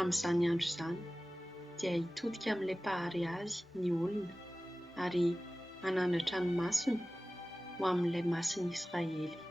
Amin'izany andro izany dia hitodika amin'ilay mpahary azy ny olona ary hanandratra ny masony ho amin'ilay mason'Israely.